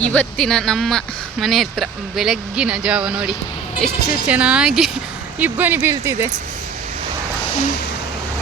ಇವತ್ತಿನ ನಮ್ಮ ಮನೆ ಹತ್ರ ಬೆಳಗ್ಗಿನ ಜಾವ ನೋಡಿ. ಎಷ್ಟು ಚೆನ್ನಾಗಿ ಇಬ್ಬನಿ ಬೀಳ್ತಿದೆ.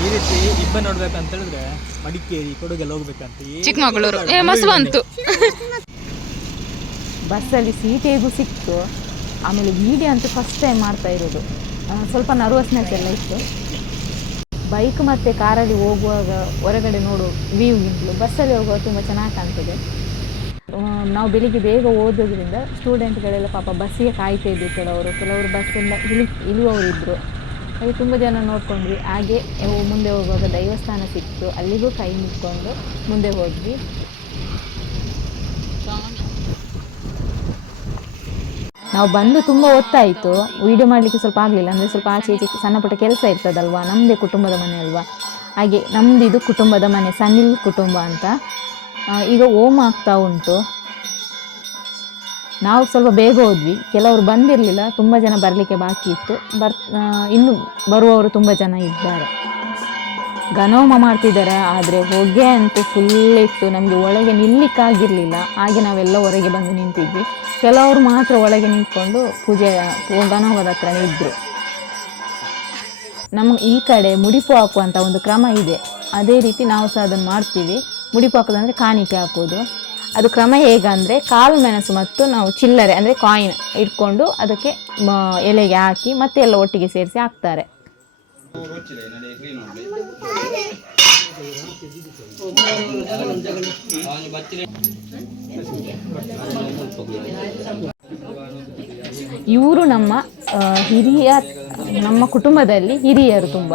ಈ ರೀತಿ ಇಬ್ಬ ನೋಡ್ಬೇಕಂತ ಹೇಳಿದ್ರೆ ಮಡಿಕೇರಿ ಕೊಡಗೆಲ್ಲ ಹೋಗ್ಬೇಕಂತ ಈ- ಚಿಕ್ಕಮಗಳೂರು ಏ ಮಸು ಬಂತು. ಬಸ್ಸಲ್ಲಿ ಸೀಟ್ ಹೇಗೂ ಸಿಕ್ತು. ಆಮೇಲೆ ವೀಡಿಯೋ ಅಂತೂ ಫಸ್ಟ್ ಟೈಮ್ ಮಾಡ್ತಾ ಇರೋದು. ಆ, ಸ್ವಲ್ಪ ನರ್ವಸ್ನೆಸ್ ಎಲ್ಲ ಇತ್ತು. ಬೈಕ್ ಮತ್ತು ಕಾರಲ್ಲಿ ಹೋಗುವಾಗ ಹೊರಗಡೆ ನೋಡು ವ್ಯೂಗಿಂತಲೂ ಬಸ್ಸಲ್ಲಿ ಹೋಗುವಾಗ ತುಂಬ ಚೆನ್ನಾಗಿ ಕಾಣ್ತದೆ. ನಾವು ಬೆಳಿಗ್ಗೆ ಬೇಗ ಓದೋದ್ರಿಂದ ಸ್ಟೂಡೆಂಟ್ಗಳೆಲ್ಲ ಪಾಪ ಬಸ್ಸಿಗೆ ಕಾಯ್ತಾ ಇದ್ದರು ಕೆಲವರು ಕೆಲವರು ಬಸ್ಸಿಂದ ಇಳಿ ಇಳಿಯುವವರಿದ್ದರು ಹಾಗೆ ತುಂಬ ಜನ ನೋಡ್ಕೊಂಡ್ವಿ. ಹಾಗೆ ಮುಂದೆ ಹೋಗುವಾಗ ದೈವಸ್ಥಾನ ಸಿಕ್ತು. ಅಲ್ಲಿಗೂ ಕೈ ಮುಟ್ಕೊಂಡು ಮುಂದೆ ಹೋದ್ವಿ. ನಾವು ಬಂದು ತುಂಬ ಹೊತ್ತಾಯಿತು ವೀಡಿಯೋ ಮಾಡಲಿಕ್ಕೆ ಸ್ವಲ್ಪ ಆಗಲಿಲ್ಲ. ಅಂದರೆ ಸ್ವಲ್ಪ ಆಚೆ ಈಚೆ ಸಣ್ಣಪುಟ್ಟ ಕೆಲಸ ಇರ್ತದಲ್ವಾ? ನಮ್ಮದೇ ಕುಟುಂಬದ ಮನೆ ಅಲ್ವಾ? ಹಾಗೆ ನಮ್ಮದು ಇದು ಕುಟುಂಬದ ಮನೆ, ಸನಿಲ್ ಕುಟುಂಬ ಅಂತ. ಈಗ ಓಮ್ ಆಗ್ತಾ ಉಂಟು. ನಾವು ಸ್ವಲ್ಪ ಬೇಗ ಹೋದ್ವಿ. ಕೆಲವರು ಬಂದಿರಲಿಲ್ಲ, ತುಂಬ ಜನ ಬರಲಿಕ್ಕೆ ಬಾಕಿ ಇತ್ತು. ಬರ್ ಇನ್ನು ಬರುವವರು ತುಂಬ ಜನ ಇದ್ದಾರೆ. ಘನೋಮ ಮಾಡ್ತಿದ್ದಾರೆ, ಆದರೆ ಹೊಗೆ ಅಂತೂ ಫುಲ್ ಇತ್ತು. ನಮಗೆ ಒಳಗೆ ನಿಲ್ಲಿಕ್ಕಾಗಿರಲಿಲ್ಲ. ಹಾಗೆ ನಾವೆಲ್ಲ ಹೊರಗೆ ಬಂದು ನಿಂತಿದ್ವಿ. ಕೆಲವರು ಮಾತ್ರ ಒಳಗೆ ನಿಂತ್ಕೊಂಡು ಪೂಜೆ, ಘನೋಮದ ಹತ್ರನೇ ಇದ್ದರು ನಮ್ಮ ಈ ಕಡೆ ಮುಡಿಪು ಹಾಕುವಂಥ ಒಂದು ಕ್ರಮ ಇದೆ. ಅದೇ ರೀತಿ ನಾವು ಸಹ ಅದನ್ನು ಮಾಡ್ತೀವಿ. ಮುಡಿಪು ಹಾಕೋದಂದರೆ ಕಾಣಿಕೆ ಹಾಕೋದು. ಅದು ಕ್ರಮ ಹೇಗಂದರೆ ಕಾಳು ಮೆಣಸು ಮತ್ತು ನಾವು ಚಿಲ್ಲರೆ, ಅಂದರೆ ಕಾಯಿನ್ ಇಟ್ಕೊಂಡು ಅದಕ್ಕೆ ಎಲೆಗೆ ಹಾಕಿ ಮತ್ತೆ ಎಲ್ಲ ಒಟ್ಟಿಗೆ ಸೇರಿಸಿ ಹಾಕ್ತಾರೆ. ಇವರು ನಮ್ಮ ಹಿರಿಯ, ನಮ್ಮ ಕುಟುಂಬದಲ್ಲಿ ಹಿರಿಯರು ತುಂಬ.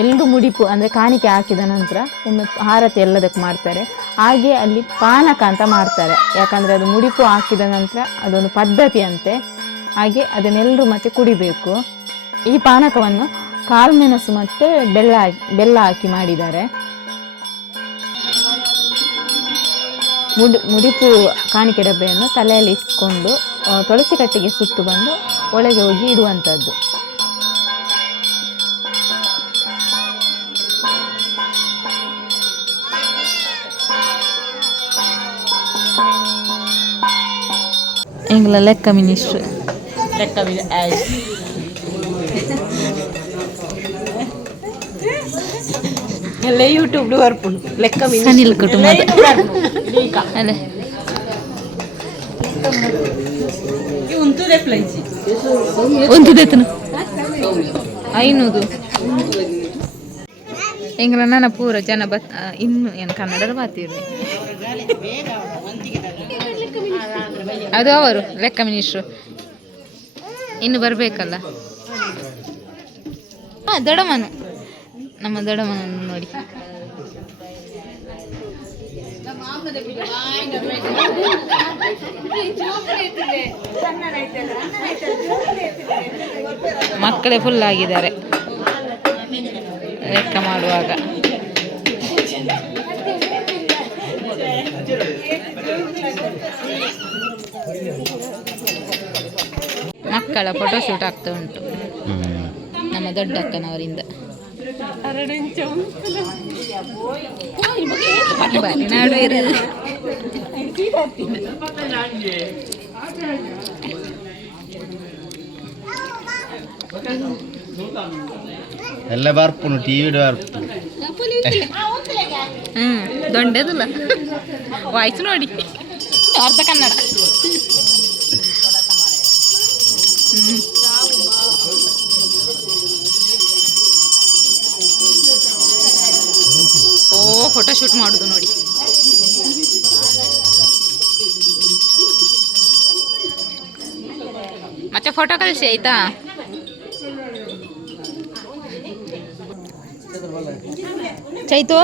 ಎಲ್ಲರೂ ಮುಡಿಪು ಅಂದರೆ ಕಾಣಿಕೆ ಹಾಕಿದ ನಂತರ ಒಮ್ಮೆ ಆರತಿ ಎಲ್ಲದಕ್ಕೆ ಮಾಡ್ತಾರೆ. ಹಾಗೆ ಅಲ್ಲಿ ಪಾನಕ ಅಂತ ಮಾಡ್ತಾರೆ. ಯಾಕಂದರೆ ಅದು ಮುಡಿಪು ಹಾಕಿದ ನಂತರ ಅದೊಂದು ಪದ್ಧತಿ ಅಂತೆ. ಹಾಗೆ ಅದನ್ನೆಲ್ಲರೂ ಮತ್ತೆ ಕುಡಿಬೇಕು. ಈ ಪಾನಕವನ್ನು ಕಾಳುಮೆಣಸು ಮತ್ತು ಬೆಲ್ಲ ಬೆಲ್ಲ ಹಾಕಿ ಮಾಡಿದ್ದಾರೆ. ಮುಡಿ, ಮುಡಿಪು ಕಾಣಿಕೆ ಡಬ್ಬೆಯನ್ನು ತಲೆಯಲ್ಲಿ ಇಟ್ಕೊಂಡು ತುಳಸಿ ಕಟ್ಟಿಗೆ ಸುತ್ತು ಬಂದು ಒಳಗೆ ಹೋಗಿ ಇಡುವಂಥದ್ದು ಎಂಗ್ಲ ಲೆಕ್ಕ ಮಿನಿಸ್ಟ್ರು ಎಲ್ಲ ಯೂಟ್ಯೂಬ್ ಬರ್ಪುಂಡು ಲೆಕ್ಕ ಅನಿಲ್ ಕುಟುಂಬದ ಅಲ್ಲ ಒಂದು ದೇತನು. ಐನೂರು. ಎಂಗ್ಲ ನನ್ನ ಪೂರ ಜನ ಬತ್ ಇನ್ನು ಏನು ಕನ್ನಡದ ಬಾತಿರ್ನಿ ಅದು ಅವರು, ಲೆಕ್ಕ ಮಿನಿಸ್ಟ್ರು. ಇನ್ನು ಬರಬೇಕಲ್ಲ? ಹಾಂ ದೊಡಮನು ನಮ್ಮ ದೊಡಮನ ನೋಡಿ. ಮಕ್ಕಳೇ ಫುಲ್ ಆಗಿದ್ದಾರೆ. ಲೆಕ್ಕ ಮಾಡುವಾಗ. ಮಕ್ಕಳ ಫೋಟೋ ಶೂಟ್ ಆಗ್ತಾ ಉಂಟು ನಮ್ಮ ದೊಡ್ಡ ಅಕ್ಕನವರಿಂದ ಬಾರಿ ನಾಡುವಿರು. ಎಲ್ಲ ಬರ್ಪುನು ಟಿವಿ ಬರ್ಪು ಹ್ಮ್ ದೊಡ್ಡದಲ್ಲ ವಾಯ್ಸ್ ನೋಡಿ ಅರ್ಧ ಕನ್ನಡ ಓ ಫೋಟೋ ಶೂಟ್ ಮಾಡುದು ನೋಡಿ ಮತ್ತೆ ಫೋಟೋ ಕಳಿಸಿ ಆಯ್ತಾ ಚೈತು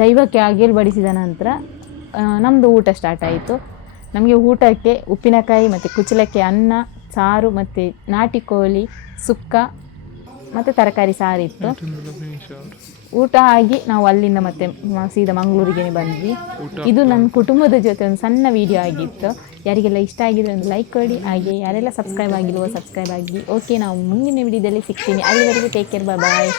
ದೈವಕ್ಕೆ ಆಗಿಲ್ ಬಡಿಸಿದ ನಂತರ ನಮ್ಮದು ಊಟ ಸ್ಟಾರ್ಟ್ ಆಯಿತು. ನಮಗೆ ಊಟಕ್ಕೆ ಉಪ್ಪಿನಕಾಯಿ ಮತ್ತು ಕುಚಲಕ್ಕೆ ಅನ್ನ, ಸಾರು ಮತ್ತು ನಾಟಿ ಕೋಳಿ, ಸುಕ್ಕ ಮತ್ತು ತರಕಾರಿ ಸಾರಿತ್ತು ಊಟ ಆಗಿ ನಾವು ಅಲ್ಲಿಂದ ಮತ್ತೆ ಸೀದಾ ಮಂಗಳೂರಿಗೆ ಬಂದ್ವಿ. ಇದು ನನ್ನ ಕುಟುಂಬದ ಜೊತೆ ಒಂದು ಸಣ್ಣ ವಿಡಿಯೋ ಆಗಿತ್ತು. ಯಾರಿಗೆಲ್ಲ ಇಷ್ಟ ಆಗಿದೆ ಒಂದು ಲೈಕ್ ಕೊಡಿ. ಹಾಗೆ ಯಾರೆಲ್ಲ ಸಬ್ಸ್ಕ್ರೈಬ್ ಆಗಿಲ್ವೋ ಸಬ್ಸ್ಕ್ರೈಬ್ ಆಗಿ. ಓಕೆ ನಾವು ಮುಂದಿನ ವಿಡಿಯೋದಲ್ಲಿ ಸಿಗ್ತೀನಿ. ಅಲ್ಲಿವರೆಗೂ ಟೇಕ್ ಕೇರ್ ಬಾಯ್